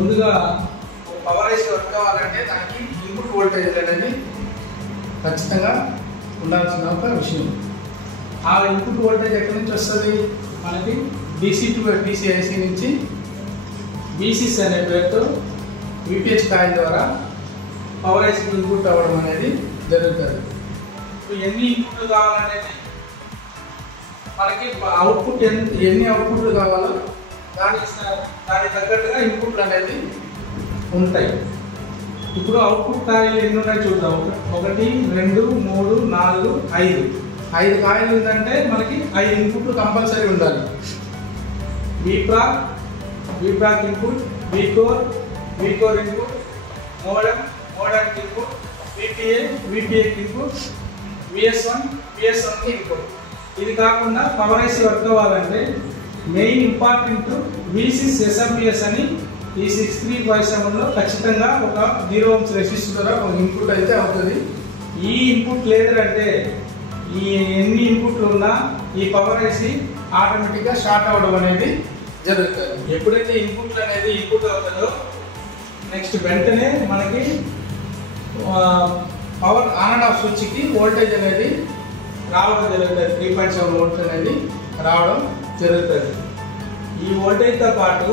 ముందుగా power IC work కావాలంటే దానికి ఇన్పుట్ వోల్టేజ్ అనేది ఖచ్చితంగా ఉండాల్సిన ఒక విషయం. ఆ ఇన్పుట్ వోల్టేజ్ ఎక్కడి నుంచి వస్తుంది? మనకి DC టు DC ఐసీ నుంచి BCS అనే పేరుతో VPH కాయిల్ ద్వారా పవర్ ఐసీకి ఇన్పుట్ అవ్వడం అనేది జరుగుతుంది. ఎన్ని ఇన్పుట్లు కావాలనేది మనకి అవుట్పుట్ ఎన్ని అవుట్పుట్లు కావాలో దాని తగ్గట్టుగా ఇన్పుట్లు అనేది ఉంటాయి. ఇప్పుడు అవుట్పుట్ కాయిల్ ఎన్ని ఉన్నాయి చూద్దాం. 1 2 3 4 5 కాయిల్ ఉందంటే మనకి 5 ఇన్పుట్లు కంపల్సరీ ఉండాలి. VPRAC input, VCore input, modem input, VPA input, VS1 input. ఇది కాకుండా పవర్ ఐసీ వర్క్ అవ్వాలంటే మెయిన్ ఇంపార్టెంట్ V6 SMPS అని ఈ 6357లో ఖచ్చితంగా ఒక 0 ohms రెసిస్టర్ ఒక ఇన్పుట్ అయితే అవుతుంది. ఈ ఇన్పుట్ లేదంటే ఈ ఎన్ని ఇన్పుట్లు ఉన్నా ఈ పవర్ ఐసీ ఆటోమేటిక్గా షార్ట్ అవ్వడం అనేది జరుగుతుంది. ఎప్పుడైతే ఇన్పుట్లు అనేది ఇన్పుట్ అవుతుందో నెక్స్ట్ వెంటనే మనకి పవర్ ఆన్ అండ్ ఆఫ్ స్విచ్కి వోల్టేజ్ అనేది రావడం జరుగుతుంది. 3.7 వోల్ట్స్ అనేది రావడం జరుగుతుంది. ఈ వోల్టేజ్తో పాటు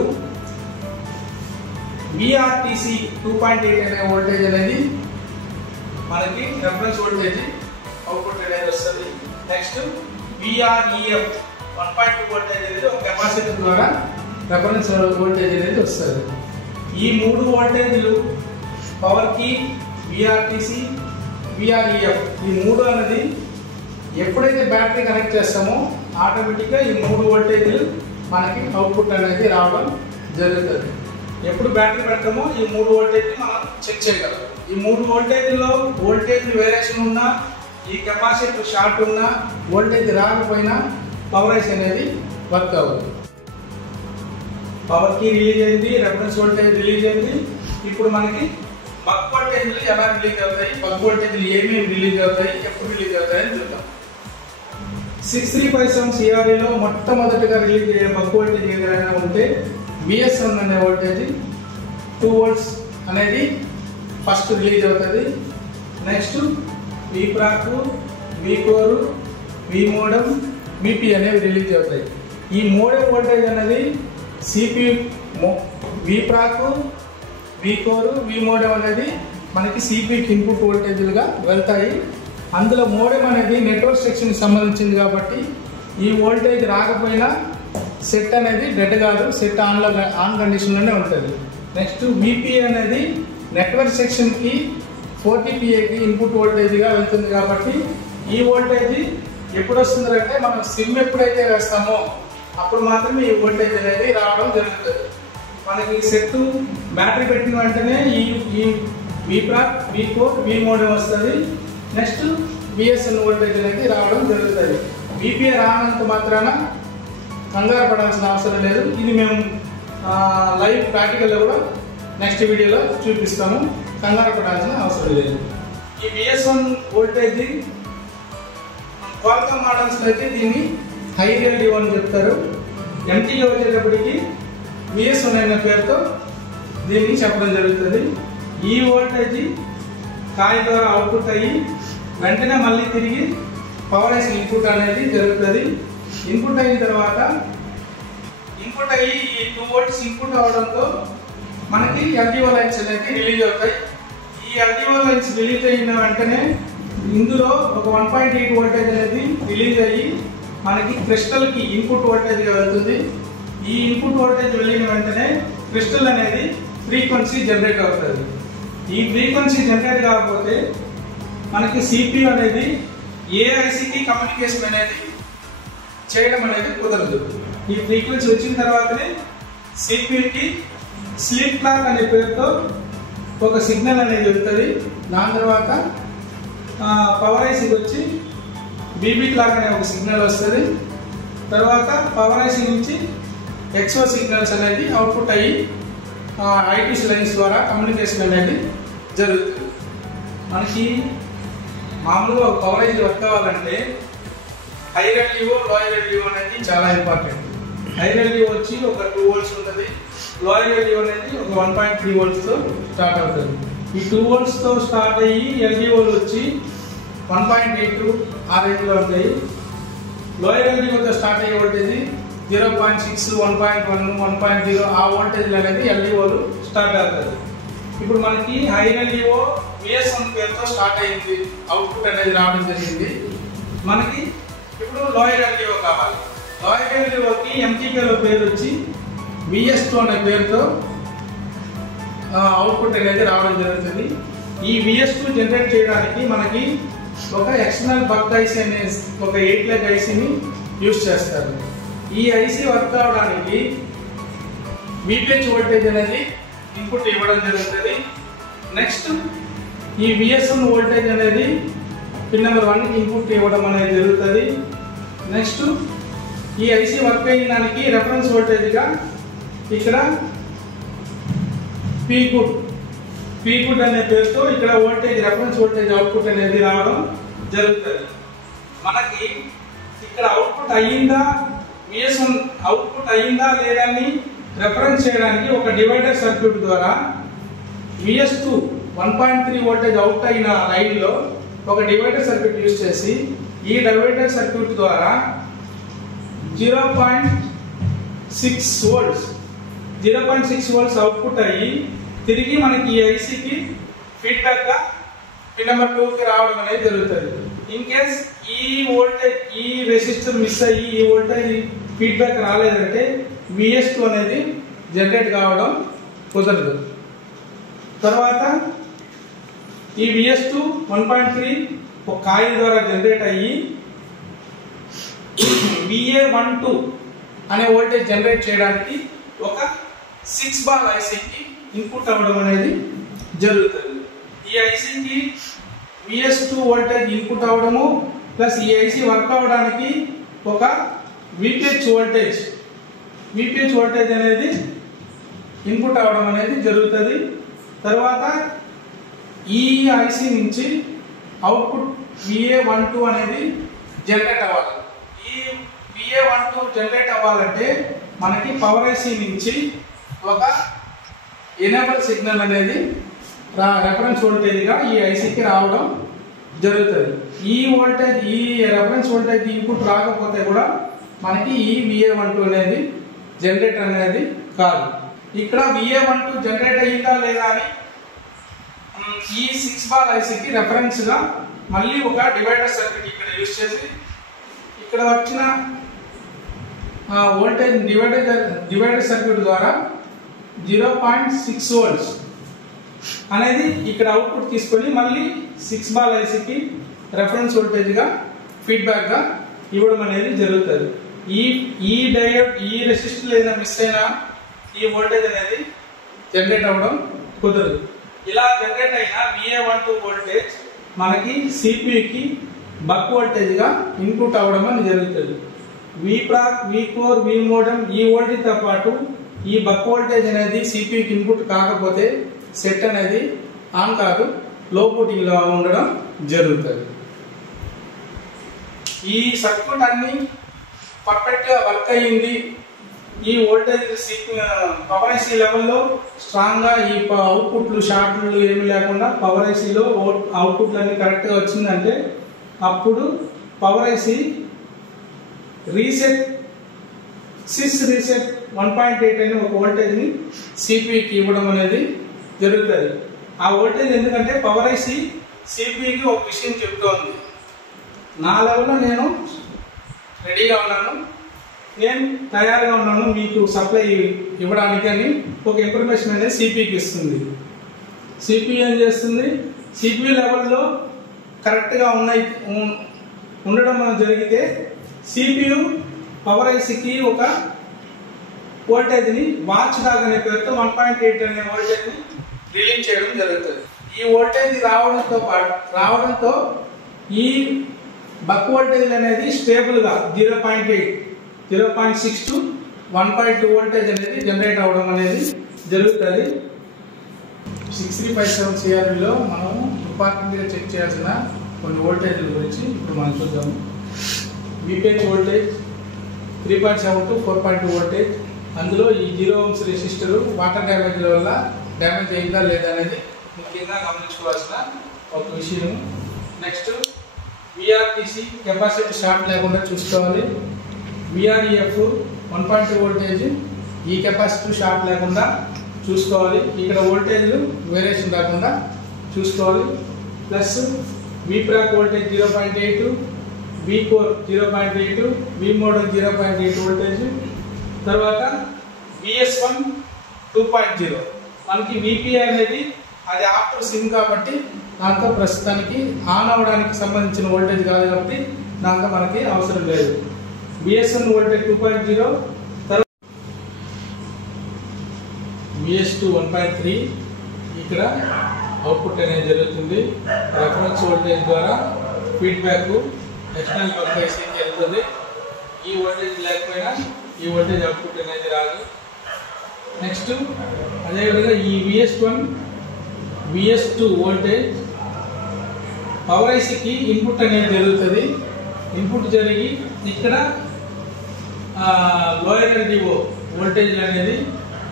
VRTC 2.8 అనే వోల్టేజ్ అనేది మనకి రెఫరెన్స్ వోల్టేజ్ అవుట్పుట్ అనేది వస్తుంది. నెక్స్ట్ VREF 1.2 వోల్టేజ్ అనేది ఒక కెపాసిటర్ ద్వారా రెఫరెన్స్ వోల్టేజ్ అనేది వస్తుంది. ఈ 3 వోల్టేజ్లు పవర్కి VRTC, VREF ఈ 3 అనేది ఎప్పుడైతే బ్యాటరీ కనెక్ట్ చేస్తామో ఆటోమేటిక్గా ఈ 3 వోల్టేజ్లు మనకి అవుట్పుట్ అనేది రావడం జరుగుతుంది. ఎప్పుడు బ్యాటరీ పెడతామో ఈ 3 వోల్టేజ్ని మనం చెక్ చేయగలం. ఈ 3 వోల్టేజ్లో వోల్టేజ్ వేరియేషన్ ఉన్నా, ఈ కెపాసిటర్ షార్ట్ ఉన్నా, వోల్టేజ్ రాకపోయినా పవర్ ఐసీ అనేది వర్క్ అవ్వదు. పవర్కి రిలీజ్ అయింది, రెఫరెన్స్ వోల్టేజ్ రిలీజ్ అయింది. ఇప్పుడు మనకి బక్ వోల్టేజ్లు ఎలా రిలీజ్ అవుతాయి, బక్ వోల్టేజ్లు ఏమేమి రిలీజ్ అవుతాయి, ఎప్పుడు రిలీజ్ అవుతాయి అని చూద్దాం. 6357 CREలో మొట్టమొదటిగా రిలీజ్ అయ్యే బక్ వోల్టేజ్ ఏదైనా ఉంటే VS1 అనే వోల్టేజ్ 2 volts అనేది ఫస్ట్ రిలీజ్ అవుతుంది. Next VPRAC, VCore, VMODEM, VP అనేవి రిలీజ్ అవుతాయి. ఈ మోడెమ్ వోల్టేజ్ అనేది CPU VPRAC, VCore, VMODEM అనేది మనకి CPUకి ఇన్పుట్ వోల్టేజ్లుగా వెళ్తాయి. అందులో మోడెమ్ అనేది నెట్వర్క్ సెక్షన్కి సంబంధించింది కాబట్టి ఈ వోల్టేజ్ రాకపోయినా సెట్ అనేది డెడ్ కాదు, సెట్ ఆన్ కండిషన్లోనే ఉంటుంది. నెక్స్ట్ VPA అనేది నెట్వర్క్ సెక్షన్కి 40PAకి ఇన్పుట్ వోల్టేజ్గా వెళ్తుంది కాబట్టి ఈ వోల్టేజ్ ఎప్పుడు వస్తుందంటే మనం సిమ్ ఎప్పుడైతే వేస్తామో అప్పుడు మాత్రమే ఈ వోల్టేజ్ అనేది రావడం జరుగుతుంది. మనకి సెట్ బ్యాటరీ పెట్టిన వెంటనే ఈ VPRAC, VCore, VMODEM వస్తుంది. నెక్స్ట్ VS1 వోల్టేజ్ అనేది రావడం జరుగుతుంది. VPA రానంత మాత్రాన కంగారు పడాల్సిన అవసరం లేదు. ఇది మేము లైవ్ ప్రాక్టికల్లో కూడా నెక్స్ట్ వీడియోలో చూపిస్తాము. కంగారు పడాల్సిన అవసరం లేదు. ఈ VS1 వోల్టేజ్ క్వాల్కామ్ మోడల్స్లో అయితే దీన్ని హై రియాలిటీ అని చెప్తారు. MTలో వచ్చేటప్పటికి VS1 అనే పేరుతో దీన్ని చెప్పడం జరుగుతుంది. ఈ వోల్టేజ్ కాయిల్ ద్వారా అవుట్పుట్ అయ్యి వెంటనే మళ్ళీ తిరిగి పవర్ ఐసీ ఇన్పుట్ అనేది జరుగుతుంది. ఇన్పుట్ అయిన తర్వాత ఇన్పుట్ అయ్యి ఈ 2 volts ఇన్పుట్ అవడంతో మనకి LDO లైన్స్ అనేది రిలీజ్ అవుతాయి. ఈ LDO లైన్స్ రిలీజ్ అయిన వెంటనే ఇందులో ఒక 1.8 వోల్టేజ్ అనేది రిలీజ్ అయ్యి మనకి క్రిస్టల్కి ఇన్పుట్ వోల్టేజ్గా వెళ్తుంది. ఈ ఇన్పుట్ వోల్టేజ్ వెళ్ళిన వెంటనే క్రిస్టల్ అనేది ఫ్రీక్వెన్సీ జనరేట్ అవుతుంది. ఈ ఫ్రీక్వెన్సీ జనరేట్ కాకపోతే మనకి CPU అనేది ఏ ఐసీకి కమ్యూనికేషన్ అనేది చేయడం అనేది కుదరదు. ఈ ఫ్రీక్వెన్సీ వచ్చిన తర్వాతనే CPUకి స్లీప్ క్లాక్ అనే పేరుతో ఒక సిగ్నల్ అనేది వెళ్తుంది. దాని తర్వాత పవర్ ఐసీకి వచ్చి BB క్లాక్ అనే ఒక సిగ్నల్ వస్తుంది. తర్వాత పవర్ ఐసీ నుంచి XO సిగ్నల్స్ అనేది అవుట్పుట్ అయ్యి ITC లైన్స్ ద్వారా కమ్యూనికేషన్ అనేది జరుగుతుంది. మనకి మామూలుగా పవర్ ఐసీ వర్క్ అవ్వాలంటే హైయర్ LDO, లోయర్ LDO అనేది చాలా ఇంపార్టెంట్. హైయర్ ఎల్డిఓ వచ్చి ఒక 2 వోల్ట్స్ ఉంటుంది, లోయర్ ఎల్డిఓ అనేది ఒక 1.3 వోల్ట్స్తో స్టార్ట్ అవుతుంది. ఈ 2 వోల్ట్స్తో స్టార్ట్ అయ్యి ఎల్డిఓలు వచ్చి 1.82 ఆ రేంజ్లో ఉంటాయి. లోయర్ ఎల్డిఓతో స్టార్ట్ అయ్యే వోల్టేజ్ 0.6, 1.1, 1.0 ఆ వోల్టేజ్ అనేది ఎల్డిఓలు స్టార్ట్ అవుతుంది. ఇప్పుడు మనకి హైయర్ ఎల్డిఓ VS1 పేరుతో స్టార్ట్ అయింది, అవుట్పుట్ అనేది రావడం జరిగింది. మనకి ఇప్పుడు లోయర్ ఎల్డిఓ కావాలి. లోయర్ ఎల్డిఓకి MTKలో పేరు వచ్చి VS2 అనే పేరుతో అవుట్పుట్ అనేది రావడం జరుగుతుంది. ఈ VS2 జనరేట్ చేయడానికి మనకి ఒక ఎక్స్టర్నల్ బక్ ఐసీ అనే ఒక 8 లెగ్ ఐసీని యూజ్ చేస్తారు. ఈ ఐసీ వర్క్ అవడానికి VPH వోల్టేజ్ అనేది ఇన్పుట్ ఇవ్వడం జరుగుతుంది. నెక్స్ట్ ఈ VS1 వోల్టేజ్ అనేది పిన్ నెంబర్ 1కి ఇన్పుట్ ఇవ్వడం అనేది జరుగుతుంది. నెక్స్ట్ ఈ ఐసీ వర్క్ అయ్యడానికి రెఫరెన్స్ వోల్టేజ్గా ఇక్కడ పీగుడ్ అనే పేరుతో ఇక్కడ వోల్టేజ్ రెఫరెన్స్ వోల్టేజ్ అవుట్పుట్ అనేది రావడం జరుగుతుంది. మనకి ఇక్కడ అవుట్పుట్ అయ్యిందా, VS1 అవుట్పుట్ అయ్యిందా లేదని రెఫరెన్స్ చేయడానికి ఒక డివైడర్ సర్క్యూట్ ద్వారా VS2 1.3 వోల్టేజ్ అవుట్ అయిన లైన్లో ఒక డివైడర్ సర్క్యూట్ యూజ్ చేసి ఈ డివైడర్ సర్క్యూట్ ద్వారా 0.6 వోల్ట్స్ అవుట్పుట్ అయ్యి తిరిగి మనకి ఈ ఐసీకి ఫీడ్బ్యాక్ గా పిన్ నెంబర్ 2కి రావడం అనేది జరుగుతుంది. ఇన్ కేస్ ఈ వోల్టేజ్ ఈ రెసిస్టర్ మిస్ అయ్యి ఈ వోల్టేజ్ ఫీడ్బ్యాక్ రాలేదంటే VS2 అనేది జనరేట్ కావడం కుదరదు. తర్వాత ఈ VS2 1.3 ఒక కాయిల్ ద్వారా జనరేట్ అయ్యి VA12 అనే వోల్టేజ్ జనరేట్ చేయడానికి ఒక 6 బాల్ ఐసీకి ఇన్పుట్ అవ్వడం అనేది జరుగుతుంది. ఈ ఐసీకి VS2 వోల్టేజ్ ఇన్పుట్ అవ్వడము ప్లస్ ఈ ఐసీ వర్క్ అవ్వడానికి ఒక VPH వోల్టేజ్ అనేది ఇన్పుట్ అవ్వడం అనేది జరుగుతుంది. తర్వాత ఈ ఐసీ నుంచి అవుట్పుట్ VA12 అనేది జనరేట్ అవ్వాలి. ఈ VA12 జనరేట్ అవ్వాలంటే మనకి పవర్ ఐసీ నుంచి ఒక ఎనేబుల్ సిగ్నల్ అనేది రెఫరెన్స్ వోల్టేజ్గా ఈ ఐసీకి రావడం జరుగుతుంది. ఈ రెఫరెన్స్ వోల్టేజ్ ఇన్పుట్ రాకపోతే కూడా మనకి ఈ VA12 అనేది జనరేటర్ అనేది కాదు. ఇక్కడ VA12 జనరేట్ అయ్యిందా లేదా అని ఈ 6 బాల్ ఐసీకి రెఫరెన్స్ గా మళ్ళీ ఒక డివైడర్ సర్క్యూట్ ఇక్కడ యూజ్ చేసి ఇక్కడ వచ్చిన వోల్టేజ్ డివైడర్ సర్క్యూట్ ద్వారా 0.6 వోల్ట్స్ అనేది ఇక్కడ అవుట్పుట్ తీసుకొని మళ్ళీ 6 బాల్ ఐసీకి రెఫరెన్స్ వోల్టేజ్ గా ఫీడ్బ్యాక్ గా ఇవ్వడం అనేది జరుగుతుంది. ఈ డయోడ్ ఈ రెసిస్టర్ ఏదైనా మిస్ అయినా ఈ వోల్టేజ్ అనేది జనరేట్ అవ్వడం కుదరదు. ఇలా జనరేట్ అయిన VA12 వోల్టేజ్ మనకి CPU బక్ వోల్టేజ్ గా ఇన్పుట్ అవ్వడం అనేది జరుగుతుంది. Vproc, V4, Vmodem ఈ వోల్టేజ్ తో పాటు ఈ బక్ వోల్టేజ్ అనేది CPU ఇన్పుట్ కాకపోతే సెట్ అనేది ఆన్ కాదు, లో బూటింగ్ లో ఉండడం జరుగుతుంది. ఈ సర్క్యూట్ అన్ని పర్ఫెక్ట్ గా వర్క్ అయ్యింది. ఈ వోల్టేజ్ పవర్ ఐసీ లెవెల్లో స్ట్రాంగ్ గా ఈ అవుట్పుట్లు షార్ట్లు ఏమి లేకుండా పవర్ ఐసీలో అవుట్పుట్లు అన్ని కరెక్ట్ గా వచ్చిందంటే అప్పుడు పవర్ ఐసీ రీసెట్ 1.8 అనే ఒక వోల్టేజ్ ని సిపియుకి ఇవ్వడం అనేది జరుగుతుంది. ఆ వోల్టేజ్ ఎందుకంటే పవర్ ఐసీ సిపియుకి ఒక విషయం చెప్తోంది, నా లెవెల్లో నేను రెడీగా ఉన్నాను, నేను తయారుగా ఉన్నాను మీకు సప్లై ఇవ్వడానికి అని ఒక ఇన్ఫర్మేషన్ అనేది సిపియుకి ఇస్తుంది. సిపియు ఏం చేస్తుంది, సిపియు లెవెల్లో కరెక్ట్గా ఉండడం జరిగితే సిపియు పవర్ ఐసీకి ఒక వోల్టేజ్ని వాచ్ డాగ్ అనే పేరుతో 1.8 అనే వోల్టేజ్ని రిలీజ్ చేయడం జరుగుతుంది. ఈ వోల్టేజ్ రావడంతో ఈ బక్ వోల్టేజ్ అనేది స్టేబుల్గా 0.8, 0.6 to 1.2 వోల్టేజ్ అనేది జనరేట్ అవ్వడం అనేది జరుగుతుంది. 6357 CRVలో మనం ఇంపార్టెంట్గా చెక్ చేయాల్సిన కొన్ని వోల్టేజ్ల గురించి ఇప్పుడు మనం చూద్దాము. VPH voltage 3.7 to 4.2 voltage. అందులో ఈ 0 ohms రెసిస్టర్ వాటర్ డ్యామేజ్ వల్ల డ్యామేజ్ అయిందా లేదా అనేది ముఖ్యంగా గమనించుకోవాల్సిన ఒక విషయం. నెక్స్ట్ విఆర్టీసీ కెపాసిటీ షార్ట్ లేకుండా చూసుకోవాలి. విఆర్ఈఎఫ్ 1.2 వోల్టేజ్ ఈ కెపాసిటీ షార్ట్ లేకుండా చూసుకోవాలి. ఇక్కడ వోల్టేజ్లు వేరియేషన్ రాకుండా చూసుకోవాలి. ప్లస్ విప్రాక్ voltage 0.8, V4 0.8, V model 0.8 voltage. తర్వాత VS1 2.0. మనకి VPI అనేది అది ఆఫ్టర్ సిమ్ కాబట్టి దాంతో ప్రస్తుతానికి ఆన్ అవ్వడానికి సంబంధించిన వోల్టేజ్ కాదు కాబట్టి దాంతో మనకి అవసరం లేదు. VS1 voltage 2.0. తర్వాత VS2 1.3. ఇక్కడ అవుట్పుట్ అనేది జరుగుతుంది. రెఫరెన్స్ వోల్టేజ్ ద్వారా ఫీడ్బ్యాక్ ఎక్స్టర్నల్ వర్క్ ఐసీకి వెళ్తుంది. ఈ వోల్టేజ్ లేకపోయినా ఈ వోల్టేజ్ అవుట్పుట్ అనేది రాదు. నెక్స్ట్ అదేవిధంగా ఈ VS1 VS2 voltage power ఐసీకి input అనేది జరుగుతుంది. ఇన్పుట్ జరిగి ఇక్కడ లోయర్ ఎల్డిఓ వోల్టేజ్ అనేది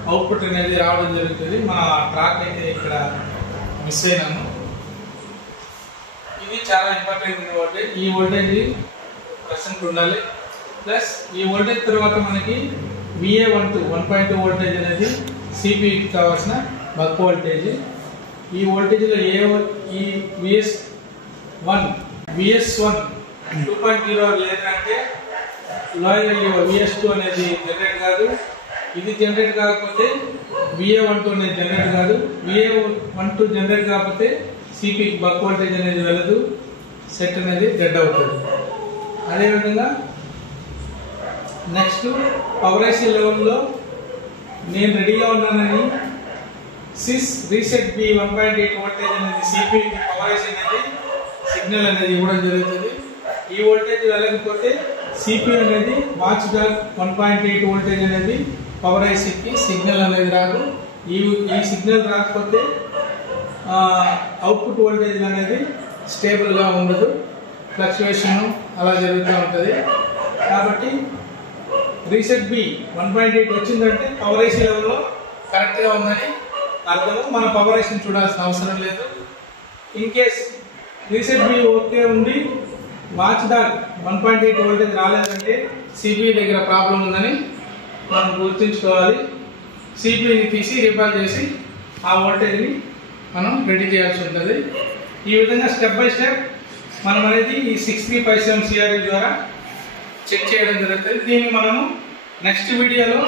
అవుట్పుట్ అనేది రావడం జరుగుతుంది. మన ట్రాక్ అయితే ఇక్కడ మిస్ అయినాము. ఇది చాలా ఇంపార్టెంట్ వోల్టేజ్. ఈ వోల్టేజ్ ప్రెసెంట్ ఉండాలి. ప్లస్ ఈ వోల్టేజ్ తర్వాత మనకి VA12 1.2 వోల్టేజ్ అనేది సిపికి కావాల్సిన బక్ వోల్టేజ్. ఈ వోల్టేజ్లో ఈ VS1 2.0 లేదంటే లోయర్ ఎల్డిఓ VS2 అనేది జనరేట్ కాదు. ఇది జనరేట్ కాకపోతే VA12 అనేది జనరేట్ కాదు. VA12 జనరేట్ కాకపోతే సిపికి బక్ వోల్టేజ్ అనేది వెళ్ళదు. సెట్ అనేది డెడ్ అవుతుంది. అదేవిధంగా నెక్స్ట్ పవర్ ఐసీ లెవెల్లో నేను రెడీగా ఉన్నానని సిస్ రీసెట్ బి 1.8 వోల్టేజ్ అనేది సిపికి పవర్ ఐసీ అనేది సిగ్నల్ అనేది ఇవ్వడం జరుగుతుంది. ఈ వోల్టేజ్ వెళ్ళకపోతే సిపి అనేది వాచ్ డాగ్ 1.8 వోల్టేజ్ అనేది పవర్ ఐసీకి సిగ్నల్ అనేది రాదు. ఈ సిగ్నల్ రాకపోతే అవుట్పుట్ వోల్టేజ్ అనేది స్టేబుల్గా ఉండదు. ఫ్లక్చువేషన్ అలా జరుగుతూ ఉంటుంది. కాబట్టి రీసెట్ బి 1.8 వచ్చిందంటే పవర్ ఐసీ లెవెల్లో కరెక్ట్గా ఉందని అర్థము. మన పవర్ ఐసీని చూడాల్సిన అవసరం లేదు. In case reset B okay ఉండి వాచ్ డాగ్ 1.8 వోల్టేజ్ రాలేదంటే సిపి దగ్గర ప్రాబ్లం ఉందని మనం గుర్తుంచుకోవాలి. సిపిని తీసి రిపేర్ చేసి ఆ వోల్టేజ్ని మనం రెడీ చేయాల్సి ఉంటుంది. ఈ విధంగా స్టెప్ బై స్టెప్ మనం అనేది ఈ 6357 CRE ద్వారా చెక్ చేయడం జరుగుతుంది. దీన్ని మనము నెక్స్ట్ వీడియోలో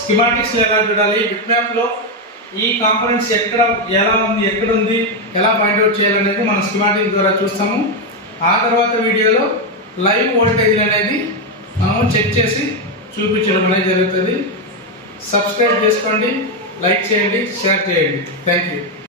స్కిమాటిక్స్ ఎలా చూడాలి, బిట్ మ్యాప్లో ఈ కాంపోనెంట్స్ ఎక్కడ ఎలా ఉంది, ఎక్కడ ఉంది, ఎలా పాయింట్అవుట్ చేయాలనేది మనం స్కిమాటిక్ ద్వారా చూస్తాము. ఆ తర్వాత వీడియోలో లైవ్ వోల్టేజ్ అనేది మనము చెక్ చేసి చూపించడం అనేది జరుగుతుంది. సబ్స్క్రైబ్ చేసుకోండి, లైక్ చేయండి, షేర్ చేయండి. Thank you.